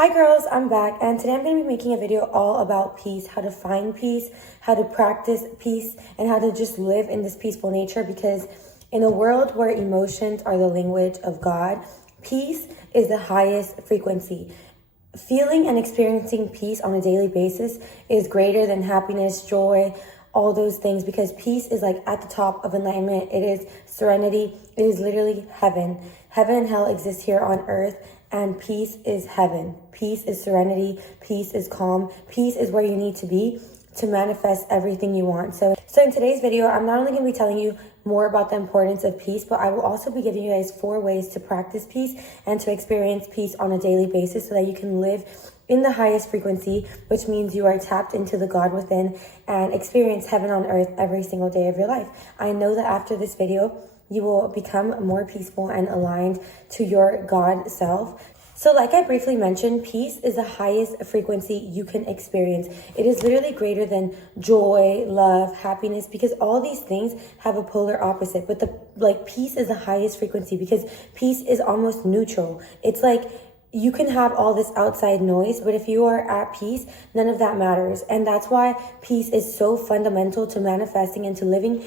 Hi girls, I'm back, and today I'm going to be making a video all about peace, how to find peace, how to practice peace, and how to just live in this peaceful nature, because in a world where emotions are the language of God, peace is the highest frequency. Feeling and experiencing peace on a daily basis is greater than happiness, joy, all those things, because peace is like at the top of enlightenment. It is serenity. It is literally heaven. Heaven and hell exist here on earth, and peace is heaven. Peace is serenity. Peace is calm. Peace is where you need to be to manifest everything you want. So in today's video, I'm not only going to be telling you more about the importance of peace, but I will also be giving you guys 4 ways to practice peace and to experience peace on a daily basis so that you can live in the highest frequency, which means you are tapped into the God within and experience heaven on earth every single day of your life. I know that after this video, you will become more peaceful and aligned to your God self. So like I briefly mentioned, peace is the highest frequency you can experience. It is literally greater than joy, love, happiness, because all these things have a polar opposite. But peace is the highest frequency because peace is almost neutral. It's like you can have all this outside noise, but if you are at peace, none of that matters. And that's why peace is so fundamental to manifesting and to living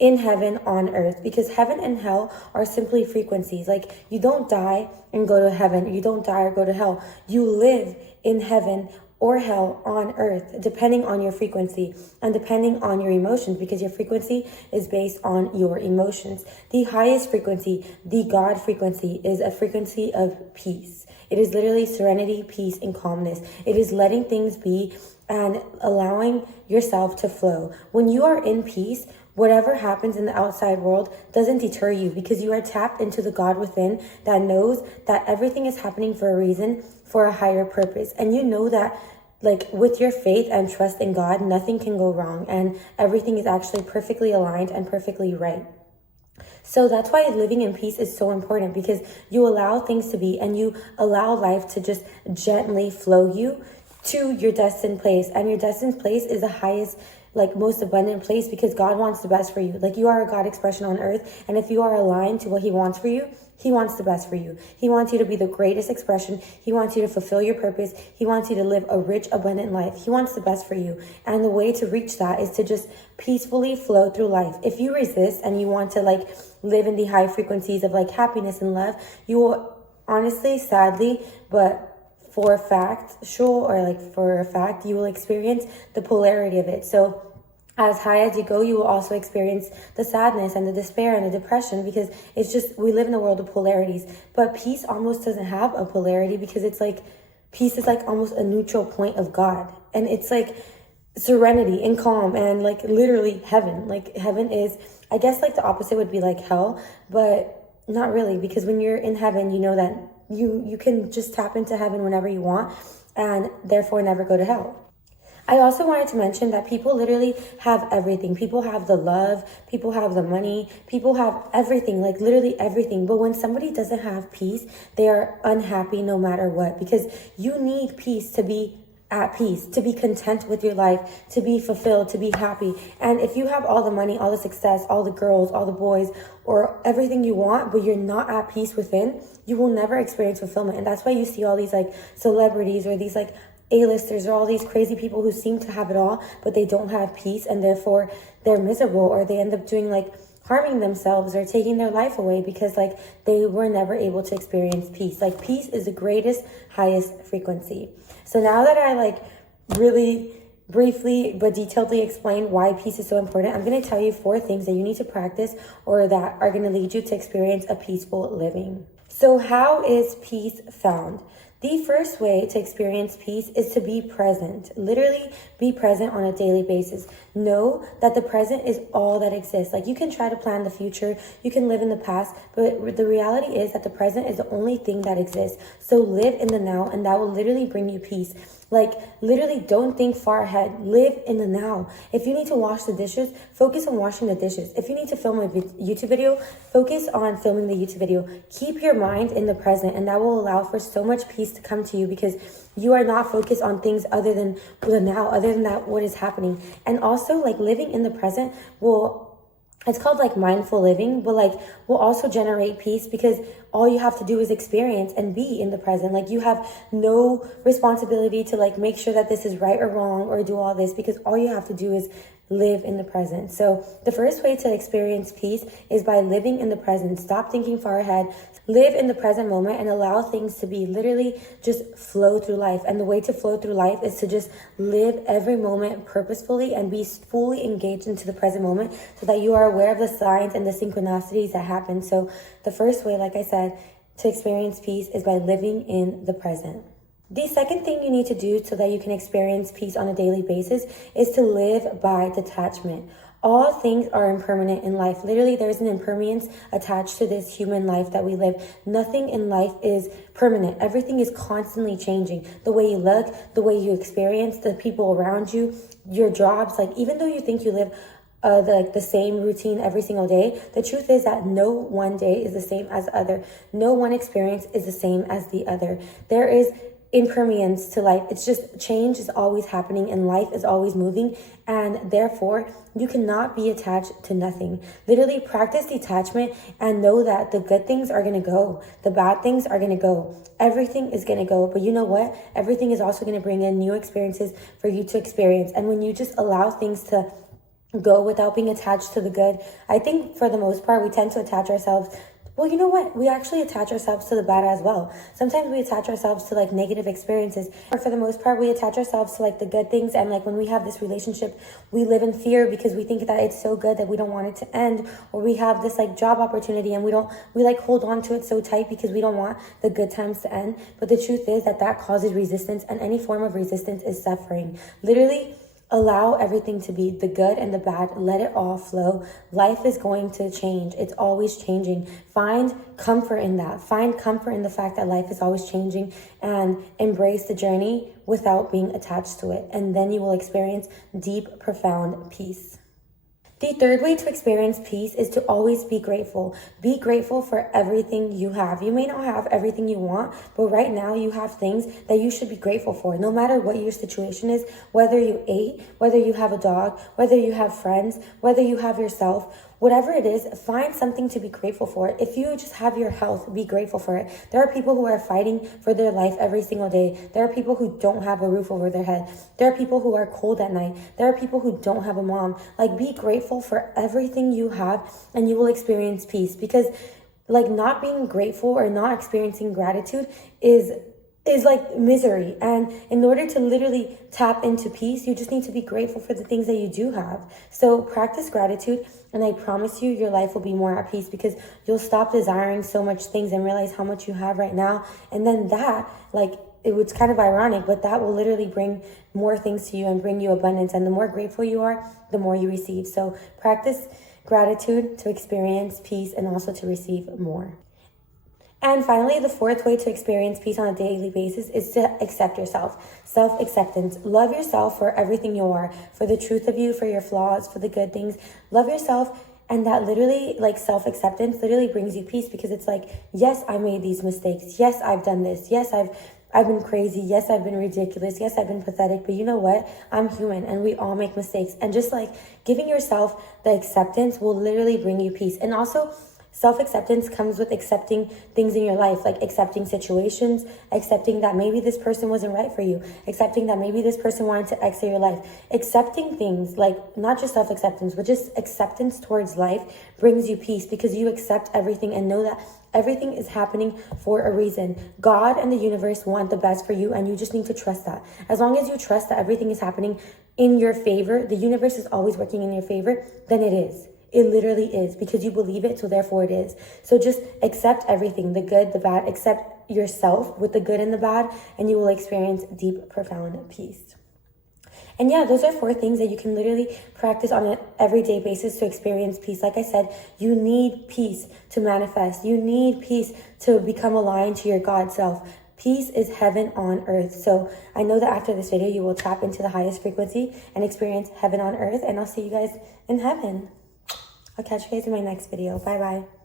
in heaven on earth, because heaven and hell are simply frequencies. Like, you don't die and go to heaven, you don't die or go to hell. You live in heaven or hell on earth, depending on your frequency and depending on your emotions, because your frequency is based on your emotions. The highest frequency, the God frequency, is a frequency of peace. It is literally serenity, peace, and calmness. It is letting things be and allowing yourself to flow. When you are in peace, whatever happens in the outside world doesn't deter you, because you are tapped into the God within that knows that everything is happening for a reason, for a higher purpose. And you know that, like, with your faith and trust in God, nothing can go wrong, and everything is actually perfectly aligned and perfectly right. So that's why living in peace is so important, because you allow things to be and you allow life to just gently flow you to your destined place. And your destined place is the highest, most abundant place, because God wants the best for you. Like, you are a God expression on earth, and if you are aligned to what he wants for you, he wants the best for you. He wants you to be the greatest expression. He wants you to fulfill your purpose. He wants you to live a rich, abundant life. He wants the best for you. And the way to reach that is to just peacefully flow through life. If you resist and you want to live in the high frequencies of happiness and love, you will honestly, sadly, but for a fact, you will experience the polarity of it. So as high as you go, you will also experience the sadness and the despair and the depression, because it's just, we live in a world of polarities. But peace almost doesn't have a polarity, because it's peace is almost a neutral point of God. And it's serenity and calm and literally heaven. Heaven is, I guess the opposite would be hell, but not really, because when you're in heaven, you know that you can just tap into heaven whenever you want, and therefore never go to hell. I also wanted to mention that people literally have everything. People have the love, people have the money, people have everything, literally everything. But when somebody doesn't have peace, they are unhappy no matter what, because you need peace to be at peace, to be content with your life, to be fulfilled, to be happy. And if you have all the money, all the success, all the girls, all the boys, or everything you want, but you're not at peace within, you will never experience fulfillment. And that's why you see all these celebrities or these A-listers or all these crazy people who seem to have it all, but they don't have peace, and therefore they're miserable, or they end up doing harming themselves or taking their life away, because they were never able to experience peace. Peace is the greatest, highest frequency. So now that I really briefly but detailedly explain why peace is so important, I'm going to tell you 4 things that you need to practice or that are going to lead you to experience a peaceful living. So how is peace found? The first way to experience peace is to be present. Literally be present on a daily basis. Know that the present is all that exists. You can try to plan the future, you can live in the past, but the reality is that the present is the only thing that exists. So live in the now, and that will literally bring you peace. Literally don't think far ahead. Live in the now. If you need to wash the dishes, focus on washing the dishes. If you need to film a YouTube video, focus on filming the YouTube video. Keep your mind in the present, and that will allow for so much peace to come to you, because you are not focused on things other than the now, other than that what is happening. And also living in the present will it's called like mindful living, but like will also generate peace because all you have to do is experience and be in the present. Like you have no responsibility to like make sure that this is right or wrong or do all this, because all you have to do is live in the present. So the first way to experience peace is by living in the present. Stop thinking far ahead. Live in the present moment and allow things to be literally just flow through life. And the way to flow through life is to just live every moment purposefully and be fully engaged into the present moment so that you are aware of the signs and the synchronicities that happen. So the first way, like I said, to experience peace is by living in the present. The second thing you need to do so that you can experience peace on a daily basis is to live by detachment. All things are impermanent in life. Literally, there's an impermanence attached to this human life that we live. Nothing in life is permanent. Everything is constantly changing. The way you look, the way you experience, the people around you, your jobs. Like, even though you think you live the same routine every single day, the truth is that no one day is the same as the other. No one experience is the same as the other. There is impermanence to life. It's just change is always happening and life is always moving, and therefore you cannot be attached to nothing. Literally practice detachment and know that the good things are going to go. The bad things are going to go. Everything is going to go. But you know what? Everything is also going to bring in new experiences for you to experience. And when you just allow things to go without being attached to the good, I think for the most part, we tend to attach ourselves. Well, you know what? We actually attach ourselves to the bad as well. Sometimes we attach ourselves to like negative experiences. Or for the most part, we attach ourselves to like the good things. And like when we have this relationship, we live in fear because we think that it's so good that we don't want it to end. Or we have this like job opportunity and we like hold on to it so tight because we don't want the good times to end. But the truth is that causes resistance, and any form of resistance is suffering. Literally, allow everything to be, the good and the bad. Let it all flow. Life is going to change. It's always changing. Find comfort in that. Find comfort in the fact that life is always changing, and embrace the journey without being attached to it. And then you will experience deep, profound peace. The third way to experience peace is to always be grateful. Be grateful for everything you have. You may not have everything you want, but right now you have things that you should be grateful for. No matter what your situation is, whether you ate, whether you have a dog, whether you have friends, whether you have yourself, whatever it is, find something to be grateful for. If you just have your health, be grateful for it. There are people who are fighting for their life every single day. There are people who don't have a roof over their head. There are people who are cold at night. There are people who don't have a mom. Like, be grateful for everything you have and you will experience peace. Because like not being grateful or not experiencing gratitude is like misery. And in order to literally tap into peace, you just need to be grateful for the things that you do have. So practice gratitude, and I promise you your life will be more at peace, because you'll stop desiring so much things and realize how much you have right now. And then that, like, it was kind of ironic, but that will literally bring more things to you and bring you abundance. And the more grateful you are, the more you receive. So practice gratitude to experience peace and also to receive more. And finally, the fourth way to experience peace on a daily basis is to accept yourself. Self-acceptance. Love yourself for everything you are, for the truth of you, for your flaws, for the good things. Love yourself. And that literally, like, self-acceptance literally brings you peace, because it's like, yes, I made these mistakes. Yes, I've done this. Yes, I've been crazy. Yes, I've been ridiculous. Yes, I've been pathetic. But you know what? I'm human and we all make mistakes. And just like giving yourself the acceptance will literally bring you peace. And also, self-acceptance comes with accepting things in your life, like accepting situations, accepting that maybe this person wasn't right for you, accepting that maybe this person wanted to exit your life. Accepting things, like not just self-acceptance, but just acceptance towards life brings you peace, because you accept everything and know that everything is happening for a reason. God and the universe want the best for you, and you just need to trust that. As long as you trust that everything is happening in your favor, the universe is always working in your favor, then it is. It literally is, because you believe it, so therefore it is. So just accept everything, the good, the bad, accept yourself with the good and the bad, and you will experience deep, profound peace. And yeah, those are 4 things that you can literally practice on an everyday basis to experience peace. Like I said, you need peace to manifest. You need peace to become aligned to your God self. Peace is heaven on earth. So I know that after this video, you will tap into the highest frequency and experience heaven on earth. And I'll see you guys in heaven. I'll catch you guys in my next video. Bye-bye.